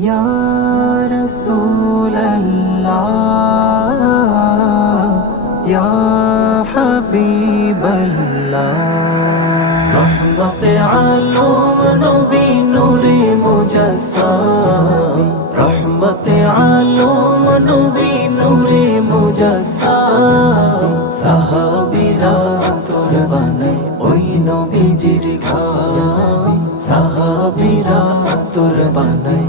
يا رسول الله يا حبيب الله رحمة علوم نبي نور مجسم رحمة علوم نبي نور مجسم সাহাবিরা তোর বানাই ওই নবীজির ঘাম সাহাবিরা তোর বানাই ওই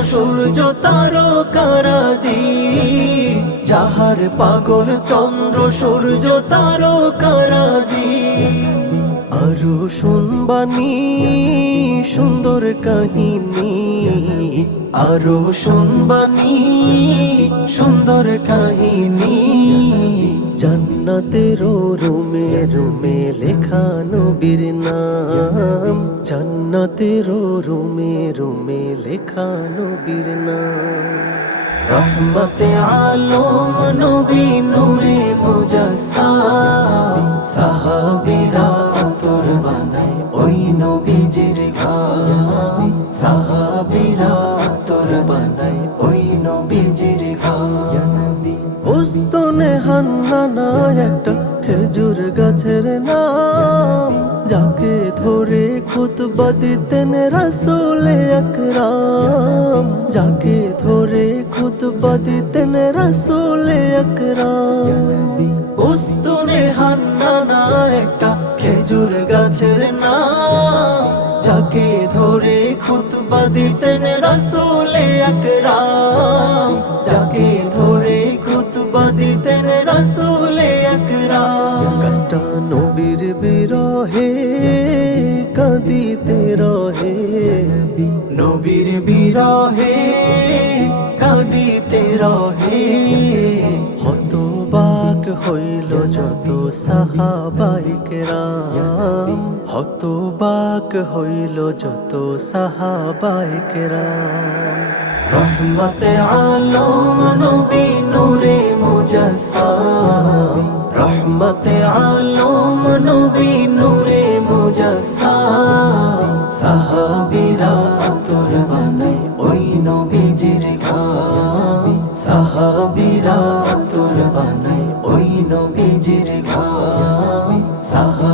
সূর্য তারকারাজি যাহার পাগল চন্দ্র, সূর্য তারকারাজি আরও শুনবানি সুন্দর কাহিনী। আরও শুনবানি সুন্দর কাহিনী। জান্নাতের রুমে রুমে লেখা নবীর নাম। জান্নাতের রুমে রুমে লেখা নবীর নাম। রহমতে আলম নবী নূরে মুজাসসাম। সাহাবীরা তোর বানাই ওই নবীজির ঘাম। সাহাবীরা তোর বানাই ওই নবীজির ঘাম। হান্নানা একটা খেজুর গাছের নাম, যাকে ধরে খুতবা দিতেন রাসূলে আকরাম। যাকে ধরে খুতবা দিতেন রাসূলে আকরাম। উস্তুনে হান্নানা একটা খেজুর গাছের নাম, যাকে ধরে খুতবা দিতেন রাসূলে আকরাম। যাকে ধরে কষ্ট নবীর বিরহে কাঁদিতে রহে। নবীর বিরহে কাঁদিতে রহে। হতবাক হইল যত সাহাবাইকেরাম। হতবাক হইল যত সাহাবাইকেরাম। রহমতে আলম নবী নূরে মুজাসসাম। রহমতে আলম নবী নূরে মুজাসসাম সাহাবীরা তোর বানাই ওই নবীজির ঘাম। সাহাবীরা তোর বানাই ওই নবীজির ঘাম। সাহাবীরা